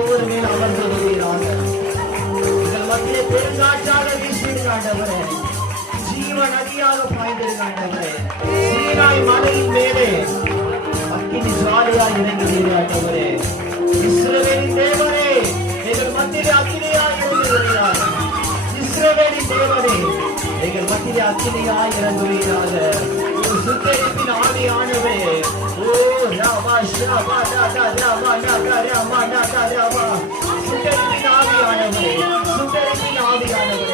ஒவ்வொரு மேல் அமர்ந்து வருகிறாங்க. எங்கள் மத்தியிலே பெருங்காற்றாக வீசியிருக்காண்டவரே, ஜீவ நதியாக பாய்ந்திருக்காண்டவரே, சீனாய் மலையின் மேலே அக்கினி ஜுவாலையாய் இறங்குகிறாண்டவரே, இஸ்ரவேலின் தேவனே எங்கள் மத்தியிலே அக்கினியாய் இறங்குகிறார். இஸ்ரவேலின் தேவனே எங்கள் மத்தியிலே அக்கினியாய் இறங்குகிறார். சுத்தரிப்பின் ஆவியானவே, ஓ ராமா ஷாபா தாதா ராமா நாகா ராமா நாகா ராமா, சுத்தரிப்பின் ஆவியானவே, சுத்தரிப்பின் ஆவியானவே,